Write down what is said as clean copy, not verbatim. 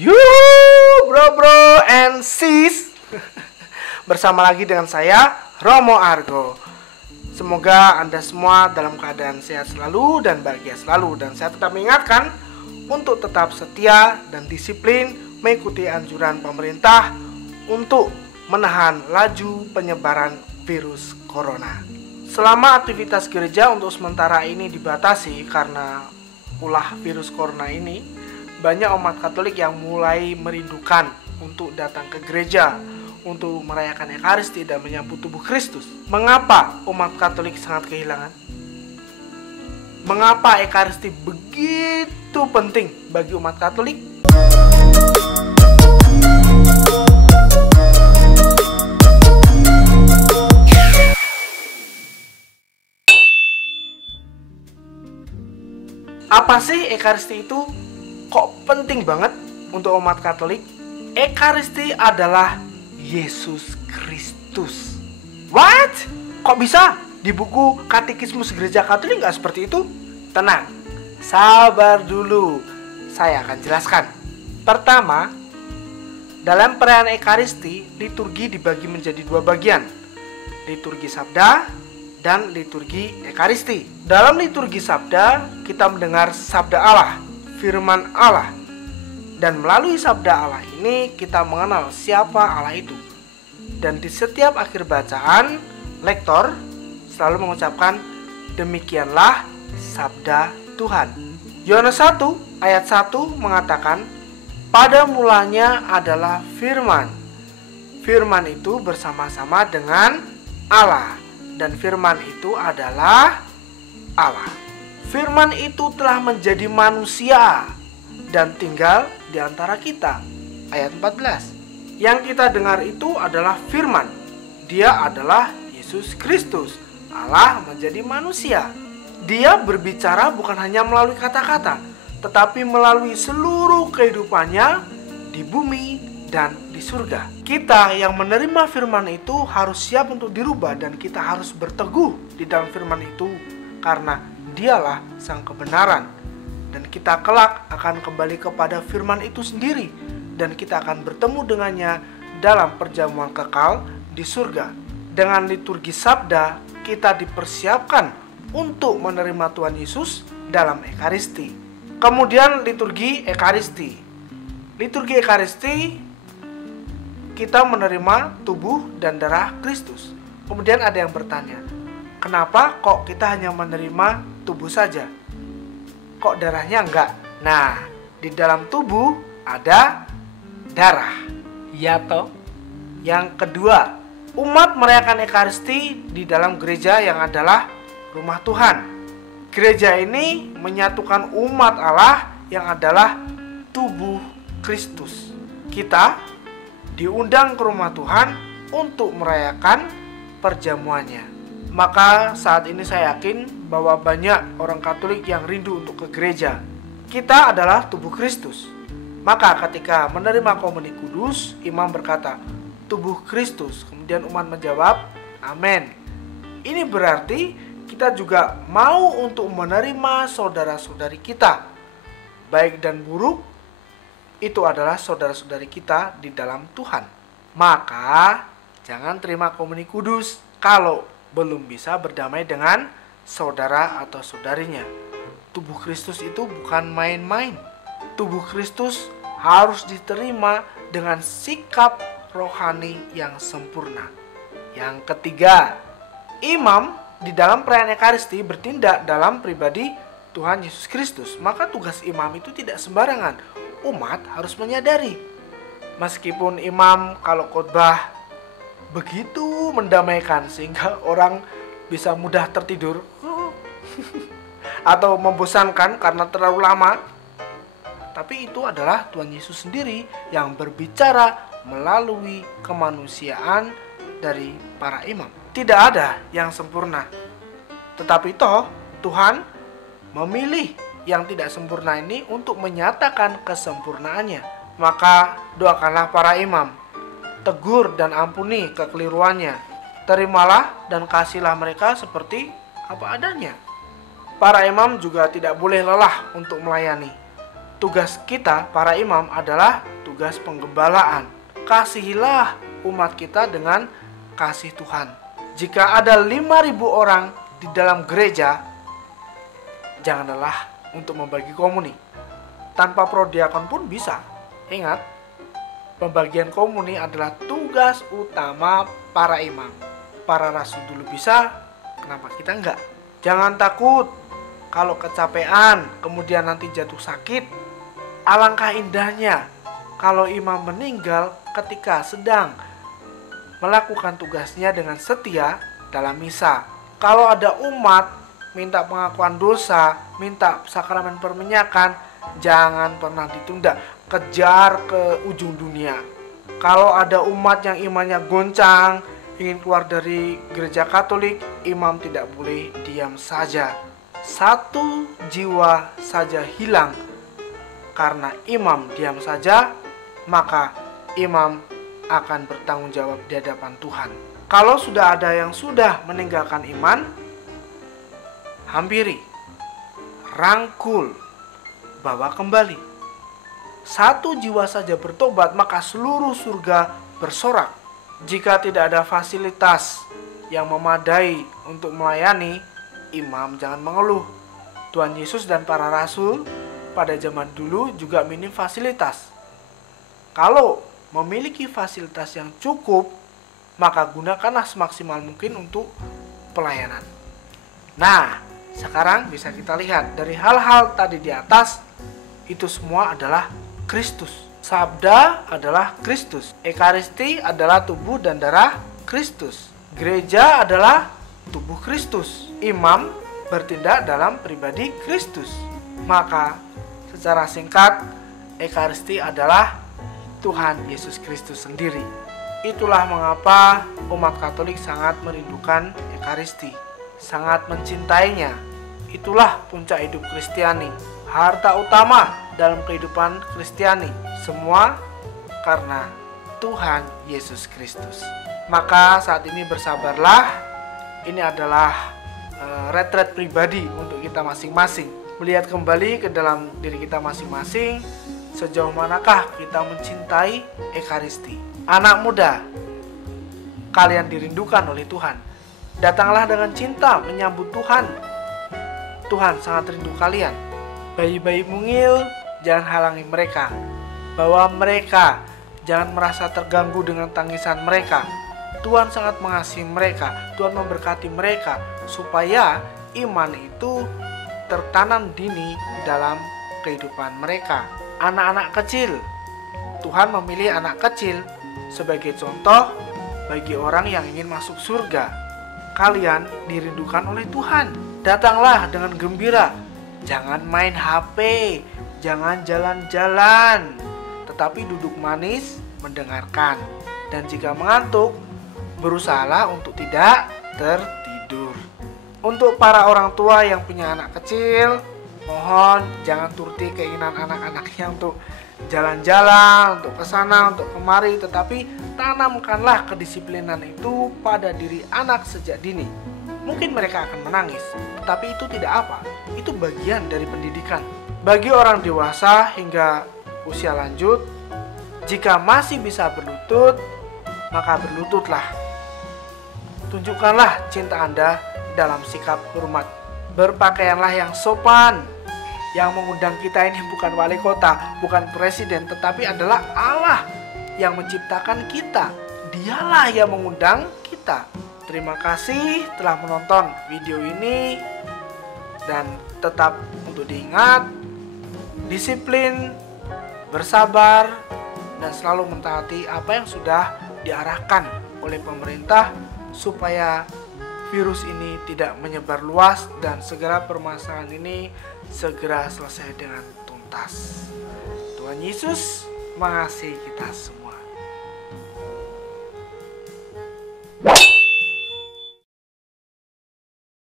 Yuhu, bro and sis. Bersama lagi dengan saya, Romo Argo. Semoga Anda semua dalam keadaan sehat selalu dan bahagia selalu. Dan saya tetap mengingatkan untuk tetap setia dan disiplin mengikuti anjuran pemerintah untuk menahan laju penyebaran virus corona. Selama aktivitas gereja untuk sementara ini dibatasi karena ulah virus corona ini, banyak umat Katolik yang mulai merindukan untuk datang ke gereja untuk merayakan Ekaristi dan menyambut tubuh Kristus. Mengapa umat Katolik sangat kehilangan? Mengapa Ekaristi begitu penting bagi umat Katolik? Apa sih Ekaristi itu? Kok penting banget untuk umat Katolik? Ekaristi adalah Yesus Kristus. What? Kok bisa? Di buku Katekismus Gereja Katolik nggak seperti itu? Tenang, sabar dulu. Saya akan jelaskan. Pertama, dalam perayaan Ekaristi, liturgi dibagi menjadi dua bagian. Liturgi Sabda dan liturgi Ekaristi. Dalam liturgi Sabda, kita mendengar Sabda Allah, firman Allah. Dan melalui sabda Allah ini kita mengenal siapa Allah itu. Dan di setiap akhir bacaan, lektor selalu mengucapkan demikianlah sabda Tuhan. Yohanes 1 ayat 1 mengatakan, pada mulanya adalah firman. Firman itu bersama-sama dengan Allah. Dan firman itu adalah Allah. Firman itu telah menjadi manusia dan tinggal di antara kita. Ayat 14. Yang kita dengar itu adalah firman. Dia adalah Yesus Kristus. Allah menjadi manusia. Dia berbicara bukan hanya melalui kata-kata, tetapi melalui seluruh kehidupannya di bumi dan di surga. Kita yang menerima firman itu harus siap untuk dirubah, dan kita harus berteguh di dalam firman itu, karena dialah sang kebenaran. Dan kita kelak akan kembali kepada firman itu sendiri, dan kita akan bertemu dengannya dalam perjamuan kekal di surga. Dengan liturgi Sabda, kita dipersiapkan untuk menerima Tuhan Yesus dalam Ekaristi. Kemudian liturgi Ekaristi. Liturgi Ekaristi, kita menerima tubuh dan darah Kristus. Kemudian ada yang bertanya, kenapa kok kita hanya menerima tubuh saja? Kok darahnya enggak? Nah, di dalam tubuh ada darah. Ya toh? Yang kedua, umat merayakan Ekaristi di dalam gereja yang adalah rumah Tuhan. Gereja ini menyatukan umat Allah yang adalah tubuh Kristus. Kita diundang ke rumah Tuhan untuk merayakan perjamuannya. Maka saat ini saya yakin bahwa banyak orang Katolik yang rindu untuk ke gereja. Kita adalah tubuh Kristus. Maka ketika menerima komuni kudus, imam berkata, tubuh Kristus. Kemudian umat menjawab, amin. Ini berarti kita juga mau untuk menerima saudara-saudari kita. Baik dan buruk, itu adalah saudara-saudari kita di dalam Tuhan. Maka jangan terima komuni kudus kalau belum bisa berdamai dengan saudara atau saudarinya. Tubuh Kristus itu bukan main-main. Tubuh Kristus harus diterima dengan sikap rohani yang sempurna. Yang ketiga, imam di dalam perayaan Ekaristi bertindak dalam pribadi Tuhan Yesus Kristus. Maka tugas imam itu tidak sembarangan. Umat harus menyadari, meskipun imam kalau khotbah begitu mendamaikan sehingga orang bisa mudah tertidur atau membosankan karena terlalu lama, tapi itu adalah Tuhan Yesus sendiri yang berbicara melalui kemanusiaan dari para imam. Tidak ada yang sempurna, tetapi toh Tuhan memilih yang tidak sempurna ini untuk menyatakan kesempurnaannya. Maka doakanlah para imam, tegur dan ampuni kekeliruannya. Terimalah dan kasihlah mereka seperti apa adanya. Para imam juga tidak boleh lelah untuk melayani. Tugas kita para imam adalah tugas penggembalaan. Kasihilah umat kita dengan kasih Tuhan. Jika ada 5.000 orang di dalam gereja, jangan lelah untuk membagi komuni. Tanpa prodiakon pun bisa. Ingat, pembagian komuni adalah tugas utama para imam. Para rasul dulu bisa, kenapa kita enggak? Jangan takut kalau kecapean, kemudian nanti jatuh sakit. Alangkah indahnya kalau imam meninggal ketika sedang melakukan tugasnya dengan setia dalam misa. Kalau ada umat minta pengakuan dosa, minta sakramen perminyakan, jangan pernah ditunda, kejar ke ujung dunia. Kalau ada umat yang imannya goncang, ingin keluar dari gereja Katolik, imam tidak boleh diam saja. 1 jiwa saja hilang karena imam diam saja, maka imam akan bertanggung jawab di hadapan Tuhan. Kalau sudah ada yang sudah meninggalkan iman, hampiri, rangkul, bawa kembali. 1 jiwa saja bertobat, maka seluruh surga bersorak. Jika tidak ada fasilitas yang memadai untuk melayani, imam jangan mengeluh. Tuhan Yesus dan para rasul pada zaman dulu juga minim fasilitas. Kalau memiliki fasilitas yang cukup, maka gunakanlah semaksimal mungkin untuk pelayanan. Nah, sekarang bisa kita lihat dari hal-hal tadi di atas, itu semua adalah Kristus. Sabda adalah Kristus. Ekaristi adalah tubuh dan darah Kristus. Gereja adalah tubuh Kristus. Imam bertindak dalam pribadi Kristus. Maka secara singkat, Ekaristi adalah Tuhan Yesus Kristus sendiri. Itulah mengapa umat Katolik sangat merindukan Ekaristi, sangat mencintainya. Itulah puncak hidup Kristiani, harta utama dalam kehidupan Kristiani. Semua karena Tuhan Yesus Kristus. Maka saat ini bersabarlah. Ini adalah retret pribadi untuk kita masing-masing. Melihat kembali ke dalam diri kita masing-masing, sejauh manakah kita mencintai Ekaristi. Anak muda, kalian dirindukan oleh Tuhan. Datanglah dengan cinta menyambut Tuhan. Tuhan sangat rindu kalian. Bayi-bayi mungil, jangan halangi mereka. Bawa mereka, jangan merasa terganggu dengan tangisan mereka. Tuhan sangat mengasihi mereka. Tuhan memberkati mereka supaya iman itu tertanam dini dalam kehidupan mereka. Anak-anak kecil, Tuhan memilih anak kecil sebagai contoh bagi orang yang ingin masuk surga. Kalian dirindukan oleh Tuhan. Datanglah dengan gembira. Jangan main HP, jangan jalan-jalan, tetapi duduk manis mendengarkan. Dan jika mengantuk, berusahalah untuk tidak tertidur. Untuk para orang tua yang punya anak kecil, mohon jangan turuti keinginan anak-anaknya untuk jalan-jalan, untuk kesana, untuk kemari, tetapi tanamkanlah kedisiplinan itu pada diri anak sejak dini. Mungkin mereka akan menangis, tetapi itu tidak apa. Itu bagian dari pendidikan. Bagi orang dewasa hingga usia lanjut, jika masih bisa berlutut, maka berlututlah. Tunjukkanlah cinta Anda dalam sikap hormat. Berpakaianlah yang sopan. Yang mengundang kita ini bukan wali kota, bukan presiden, tetapi adalah Allah yang menciptakan kita. Dialah yang mengundang kita. Terima kasih telah menonton video ini. Dan tetap untuk diingat, disiplin, bersabar, dan selalu mentaati apa yang sudah diarahkan oleh pemerintah supaya virus ini tidak menyebar luas dan segera permasalahan ini segera selesai dengan tuntas. Tuhan Yesus mengasihi kita semua.